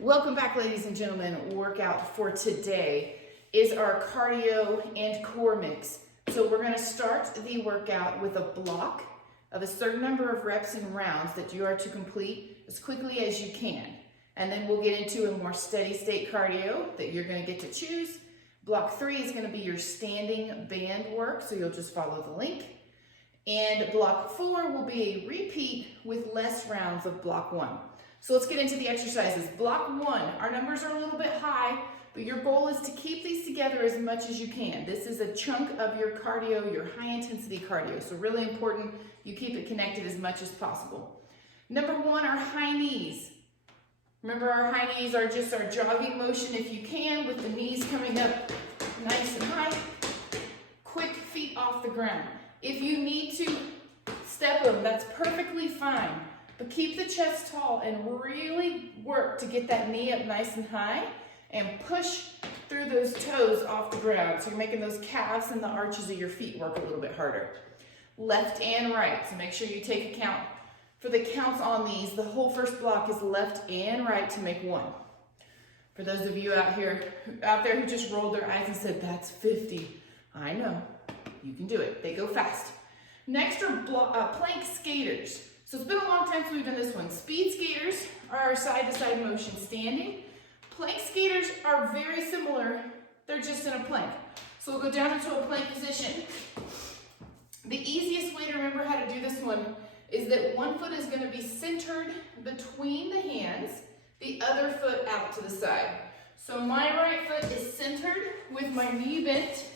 Welcome back, ladies and gentlemen. Workout for today is our cardio and core mix. So we're going to start the workout with a block of a certain number of reps and rounds that you are to complete as quickly as you can. And then we'll get into a more steady state cardio that you're going to get to choose. Block 3 is going to be your standing band work, so you'll just follow the link. And block 4 will be a repeat with less rounds of block 1. So let's get into the exercises. Block 1, our numbers are a little bit high, but your goal is to keep these together as much as you can. This is a chunk of your cardio, your high intensity cardio. So really important you keep it connected as much as possible. Number 1, our high knees. Remember, our high knees are just our jogging motion if you can, with the knees coming up nice and high. Quick feet off the ground. If you need to step them, that's perfectly fine. But keep the chest tall and really work to get that knee up nice and high and push through those toes off the ground. So you're making those calves and the arches of your feet work a little bit harder. Left and right, so make sure you take account. For the counts on these, the whole first block is left and right to make 1. For those of you out there who just rolled their eyes and said, that's 50. I know, you can do it. They go fast. Next are plank skaters. So it's been a long time since we've done this one. Speed skaters are our side-to-side motion standing. Plank skaters are very similar. They're just in a plank. So we'll go down into a plank position. The easiest way to remember how to do this one is that one foot is going to be centered between the hands, the other foot out to the side. So my right foot is centered with my knee bent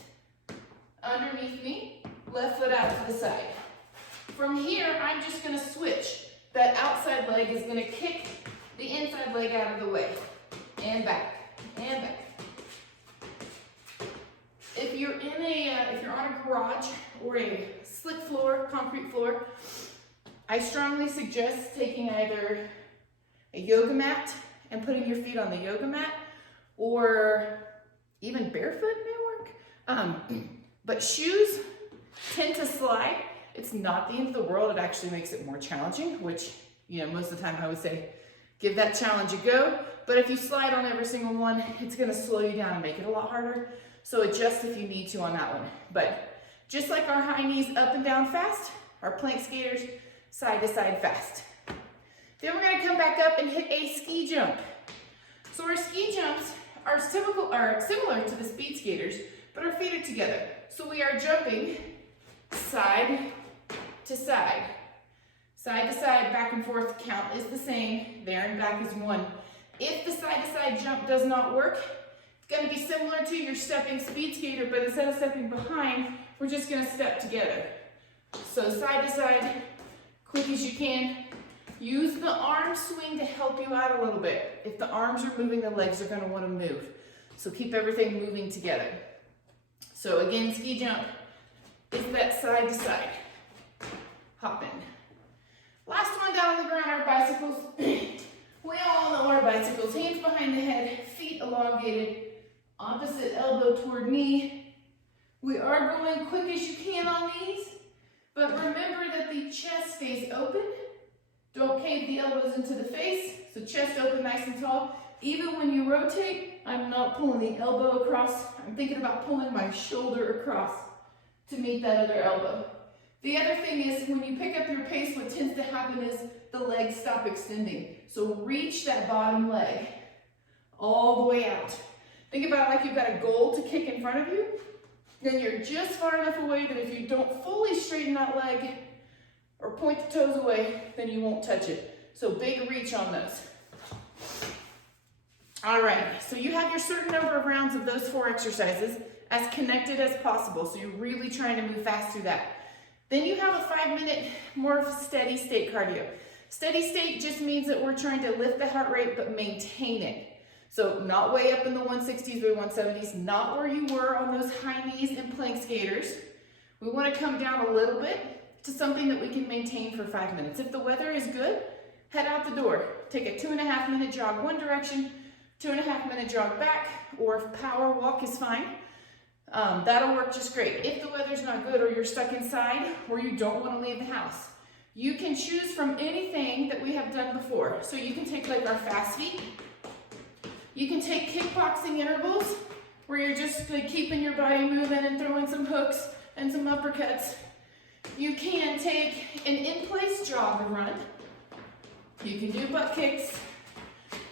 underneath me, left foot out to the side. From here, I'm just going to switch. That outside leg is going to kick the inside leg out of the way. And back, and back. If you're on a garage or a slick floor, concrete floor, I strongly suggest taking either a yoga mat and putting your feet on the yoga mat, or even barefoot may work. But shoes tend to slide. It's not the end of the world. It actually makes it more challenging, which, most of the time I would say, give that challenge a go. But if you slide on every single one, it's going to slow you down and make it a lot harder. So adjust if you need to on that one. But just like our high knees up and down fast, our plank skaters side to side fast. Then we're going to come back up and hit a ski jump. So our ski jumps are similar to the speed skaters, but our feet are together. So we are jumping side to side. Side to side, back and forth count is the same. There and back is 1. If the side to side jump does not work, it's going to be similar to your stepping speed skater, but instead of stepping behind, we're just going to step together. So side to side, quick as you can. Use the arm swing to help you out a little bit. If the arms are moving, the legs are going to want to move. So keep everything moving together. So again, ski jump is that side to side. Hop in. Last one down on the ground, our bicycles. We all know our bicycles. Hands behind the head, feet elongated, opposite elbow toward knee. We are going quick as you can on these, but remember that the chest stays open. Don't cave the elbows into the face, so chest open nice and tall. Even when you rotate, I'm not pulling the elbow across. I'm thinking about pulling my shoulder across to meet that other elbow. The other thing is, when you pick up your pace, what tends to happen is the legs stop extending. So reach that bottom leg all the way out. Think about it like you've got a goal to kick in front of you. Then you're just far enough away that if you don't fully straighten that leg or point the toes away, then you won't touch it. So big reach on those. All right, so you have your certain number of rounds of those 4 exercises as connected as possible. So you're really trying to move fast through that. Then you have a 5-minute more steady state cardio. Steady state just means that we're trying to lift the heart rate but maintain it. So not way up in the 160s or 170s, not where you were on those high knees and plank skaters. We want to come down a little bit to something that we can maintain for 5 minutes. If the weather is good, head out the door. Take a 2.5-minute jog one direction, 2.5-minute jog back, or if power walk is fine. That'll work just great. If the weather's not good or you're stuck inside or you don't want to leave the house, you can choose from anything that we have done before. So you can take like our fast feet, You can take kickboxing intervals where you're just keeping your body moving and throwing some hooks and some uppercuts. You can take an in-place jog or run. You can do butt kicks.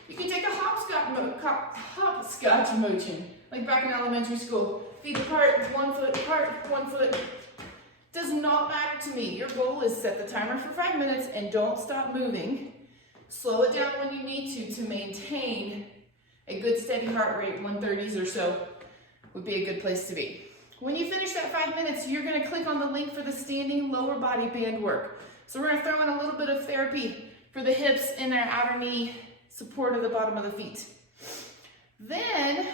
You can take a hopscotch motion, like back in elementary school. Feet apart, 1 foot apart, 1 foot. Does not matter to me. Your goal is set the timer for 5 minutes and don't stop moving. Slow it down when you need to maintain a good steady heart rate. 130s or so would be a good place to be. When you finish that 5 minutes, you're gonna click on the link for the standing lower body band work. So we're gonna throw in a little bit of therapy for the hips and our outer knee support of the bottom of the feet. Then,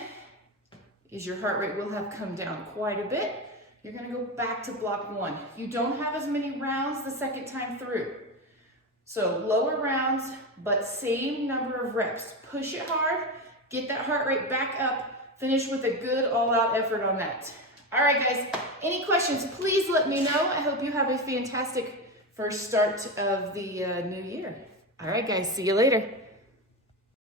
as your heart rate will have come down quite a bit, you're gonna go back to block 1. You don't have as many rounds the second time through. So lower rounds, but same number of reps. Push it hard, get that heart rate back up, finish with a good all-out effort on that. All right, guys, any questions, please let me know. I hope you have a fantastic first start of the new year. All right, guys, see you later.